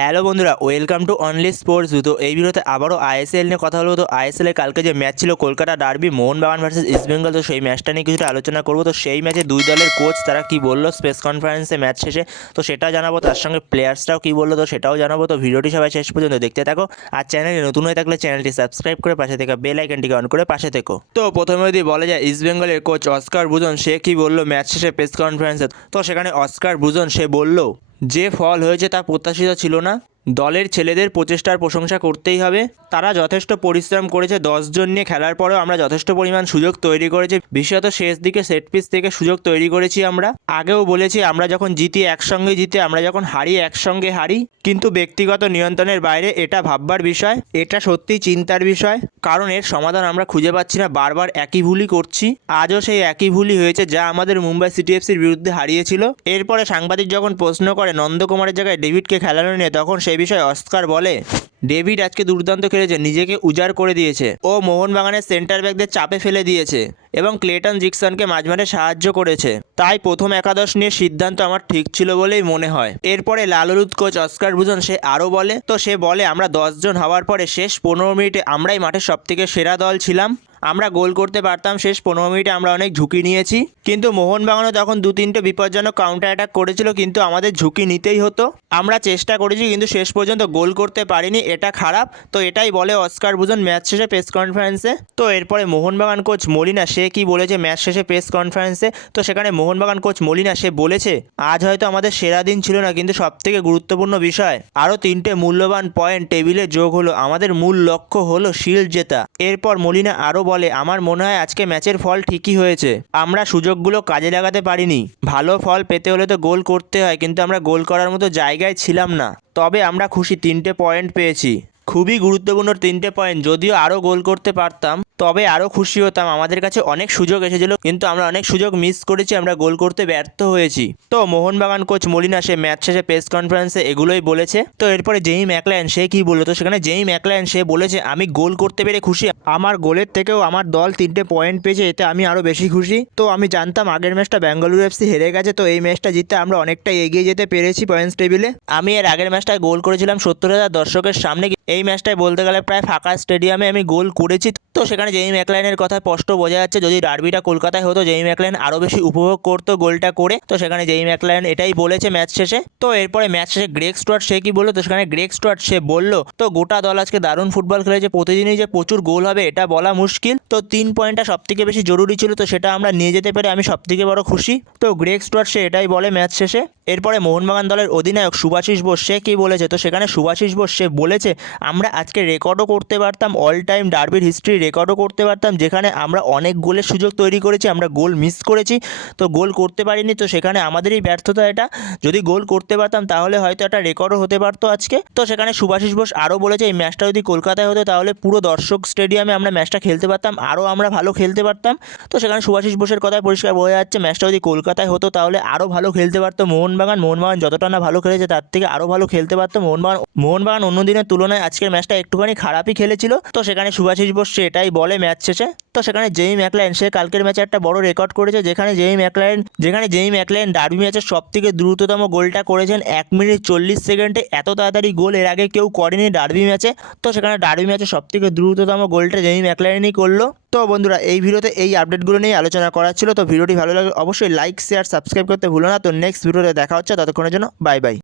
Hello বন্ধুরা, welcome to only sports তো এই ভিডিওতে আবারও আইএসএল নিয়ে কথা বলব। তো আইএসএল এর কালকে যে ম্যাচ ছিল, কলকাতা ডার্বি, মোহনবাগান ভার্সেস ইস্টবেঙ্গল তো সেই ম্যাচটা নিয়ে কিছুটা আলোচনা করব। তো সেই ম্যাচে দুই দলের কোচ তারা কি বলল? প্রেস কনফারেন্সে ম্যাচ শেষে। তো সেটা জানাব, তার সঙ্গে প্লেয়ার্সটাও কি বলল? তো সেটাও জানাব। তো ভিডিওটি সবাই শেষ পর্যন্ত দেখতে থাকো। আর চ্যানেলে নতুন হয়ে থাকলে চ্যানেলটি সাবস্ক্রাইব করে পাশে থেকে বেল আইকনটিকে অন করে পাশে থেকো। তো প্রথমে যদি বলা যায় ইস্টবেঙ্গলের কোচ অস্কার বুজন সে কি বলল ম্যাচ শেষে প্রেস কনফারেন্সে তো সেখানে অস্কার বুজন সে বলল যে ফল হয়েছে তা প্রত্যাশিত ছিল না। দলের ছেলেদের প্রচেষ্টার প্রশংসা করতেই হবে। তারা যথেষ্ট পরিশ্রম করেছে দশজন নিয়ে খেলার পরেও আমরা যথেষ্ট পরিমাণ সুযোগ তৈরি করেছি। বিশেষত শেষ দিকে সেট পিস থেকে সুযোগ তৈরি করেছি আমরা। আগেও বলেছি, আমরা যখন জিতি একসঙ্গে জিতে, আমরা যখন হারি একসঙ্গে হারি। কিন্তু ব্যক্তিগত নিয়ন্ত্রণের বাইরে এটা ভাববার বিষয়, এটা সত্যিই চিন্তার বিষয়। কারণ এর সমাধান আমরা খুঁজে পাচ্ছি না, বারবার একই ভুলই করছি। আজও সেই একই ভুলই হয়েছে যা আমাদের মুম্বাই সিটি এফসির বিরুদ্ধে হারিয়েছিল। এরপরে সাংবাদিক যখন প্রশ্ন করে, নন্দকুমারের জায়গায় ডেভিডকে খেলানো নিয়ে, তখন সেই বিষয়ে অস্কার বলে, ডেভিড আজকে দুর্দান্ত খেলেছে, নিজেকে উজাড় করে দিয়েছে। ও মোহনবাগানের সেন্টার ব্যাকদের চাপে ফেলে দিয়েছে এবং ক্লেটন জিকসনকে মাঝমাঠে সাহায্য করেছে। তাই প্রথম একাদশ নিয়ে সিদ্ধান্ত আমার ঠিক ছিল বলেই মনে হয়। এরপরে লালরুদ কোচ অস্কার ভুজন সে আরও বলে, তো সে বলে আমরা দশজন হওয়ার পরে শেষ পনেরো মিনিটে আমরাই মাঠের সবথেকে সেরা দল ছিলাম। আমরা গোল করতে পারতাম শেষ পনেরো মিনিটে আমরা অনেক ঝুঁকি নিয়েছি। কিন্তু মোহনবাগানও তখন দু তিনটে বিপজ্জনক কাউন্টার অ্যাটাক করেছিল, কিন্তু আমাদের ঝুঁকি নিতেই হতো। আমরা চেষ্টা করেছি, কিন্তু শেষ পর্যন্ত গোল করতে পারিনি, এটা খারাপ। তো এটাই বলে অস্কার বুজন ম্যাচ শেষে প্রেস কনফারেন্সে তো এরপরে মোহনবাগান কোচ মলিনা, সে কি বলেছে ম্যাচ শেষে প্রেস কনফারেন্সে তো সেখানে মোহনবাগান কোচ মলিনা, সে বলেছে, আজ হয়তো আমাদের সেরা দিন ছিল না, কিন্তু সবথেকে গুরুত্বপূর্ণ বিষয় আরও তিনটে মূল্যবান পয়েন্ট টেবিলে যোগ হলো। আমাদের মূল লক্ষ্য হলো শিল্ড জেতা এরপর মলিনা আরও বলে, আমার মনে হয় আজকে ম্যাচের ফল ঠিকই হয়েছে। আমরা সুযোগগুলো কাজে লাগাতে পারিনি। ভালো ফল পেতে হলে তো গোল করতে হয়, কিন্তু আমরা গোল করার মতো জায়গায় ছিলাম না। তবে আমরা খুশি, তিনটে পয়েন্ট পেয়েছি। খুবই গুরুত্বপূর্ণ তিনটে পয়েন্ট, যদিও আরও গোল করতে পারতাম। তবে আরও খুশি হতাম। আমাদের কাছে অনেক সুযোগ এসেছিল, কিন্তু আমরা অনেক সুযোগ মিস করেছি, আমরা গোল করতে ব্যর্থ হয়েছি। তো মোহনবাগান কোচ মলিনা সে ম্যাচ শেষে প্রেস কনফারেন্সে এগুলোই বলেছে। তো এরপরে যেই ম্যাকলায়ন, সে কি বলল? তো সেখানে যেই ম্যাকলায়ন, সে বলেছে, আমি গোল করতে পেরে খুশি। আমার গোলের থেকেও আমার দল তিনটে পয়েন্ট পেয়েছে, এতে আমি আরও বেশি খুশি। তো আমি জানতাম আগের ম্যাচটা বেঙ্গালুরু এফসি হেরে গেছে, তো এই ম্যাচটা জিততে আমরা অনেকটাই এগিয়ে যেতে পেরেছি পয়েন্টস টেবিলে আমি এর আগের ম্যাচটায় গোল করেছিলাম সত্তর হাজার দর্শকের সামনে, এই ম্যাচটায় বলতে গেলে প্রায় ফাঁকা স্টেডিয়ামে আমি গোল করেছি। তো সেখানে জেই ম্যাকলাইনের কথা স্পষ্ট বোঝা যাচ্ছে। যদি ডার্বিটা কলকাতায় হতো জেই ম্যাকলাইন আরও বেশি উপভোগ করতো গোলটা করে। তো সেখানে জেই ম্যাকলাইন এটাই বলেছে ম্যাচ শেষে। তো এরপরে ম্যাচ শেষে গ্রেক স্টুয়ার্ট, সে কি বলল? তো সেখানে গ্রেক স্টুয়ার্ট, সে বলল, তো গোটা দল আজকে দারুণ ফুটবল খেলেছে। প্রতিদিনই যে প্রচুর গোল হবে, এটা বলা মুশকিল। তো তিন পয়েন্টটা সব থেকে বেশি জরুরি ছিল, তো সেটা আমরা নিয়ে যেতে পেরে আমি সব থেকে বড় খুশি। তো গ্রেক স্টুয়ার্ট, সে এটাই বলে ম্যাচ শেষে। এরপরে মোহনবাগান দলের অধিনায়ক সুভাষিস বোস, সে কী বলেছে? তো সেখানে সুভাষিস বোস, সে বলেছে, আমরা আজকে রেকর্ডও করতে পারতাম অল টাইম ডার্বির হিস্ট্রি রেকর্ডও করতে পারতাম, যেখানে আমরা অনেক গোলের সুযোগ তৈরি করেছি, আমরা গোল মিস করেছি। তো গোল করতে পারিনি, তো সেখানে আমাদেরই ব্যর্থতা এটা। যদি গোল করতে পারতাম, তাহলে হয়তো একটা রেকর্ডও হতে পারতো আজকে। তো সেখানে সুভাষিস বোস আরও বলেছে, এই ম্যাচটা যদি কলকাতায় হতো, তাহলে পুরো দর্শক স্টেডিয়ামে আমরা ম্যাচটা খেলতে পারতাম আরও আমরা ভালো খেলতে পারতাম। তো সেখানে সুভাষিস বোসের কথায় পরিষ্কার বোঝা যাচ্ছে ম্যাচটা যদি কলকাতায় হতো, তাহলে আরও ভালো খেলতে পারতো মোহনবাগান। মোহনবাগান যতটা না ভালো খেলেছে, তার থেকে আরও ভালো খেলতে পারতো মোহনবাগান। মোহনবাগান অন্য দিনের তুলনায় আজকের ম্যাচটা একটুখানি খারাপই খেলেছিল। তো সেখানে সুভাষিস বোস সে এটাই বলে ম্যাচ শেষে। তো সেখানে জেই ম্যাকলাইন, সে কালকের ম্যাচে একটা বড় রেকর্ড করেছে, যেখানে জেই ম্যাকলাইন, যেখানে জেই ম্যাকলাইন ডার্বি ম্যাচের সব থেকে দ্রুততম গোলটা করেছেন এক মিনিট চল্লিশ সেকেন্ডে। এত তাড়াতাড়ি গোল এর আগে কেউ করেনি ডার্বি ম্যাচে। তো সেখানে ডার্বি ম্যাচে সব থেকে দ্রুততম গোলটা জেই ম্যাকলাইনই করল। তো বন্ধুরা, এই ভিডিওতে এই আপডেটগুলো নিয়ে আলোচনা করা ছিল। তো ভিডিওটি ভালো লাগলে অবশ্যই লাইক, শেয়ার, সাবস্ক্রাইব করতে ভুলো না। তো নেক্সট ভিডিওতে দেখা হচ্ছে, ততক্ষণের জন্য বাই বাই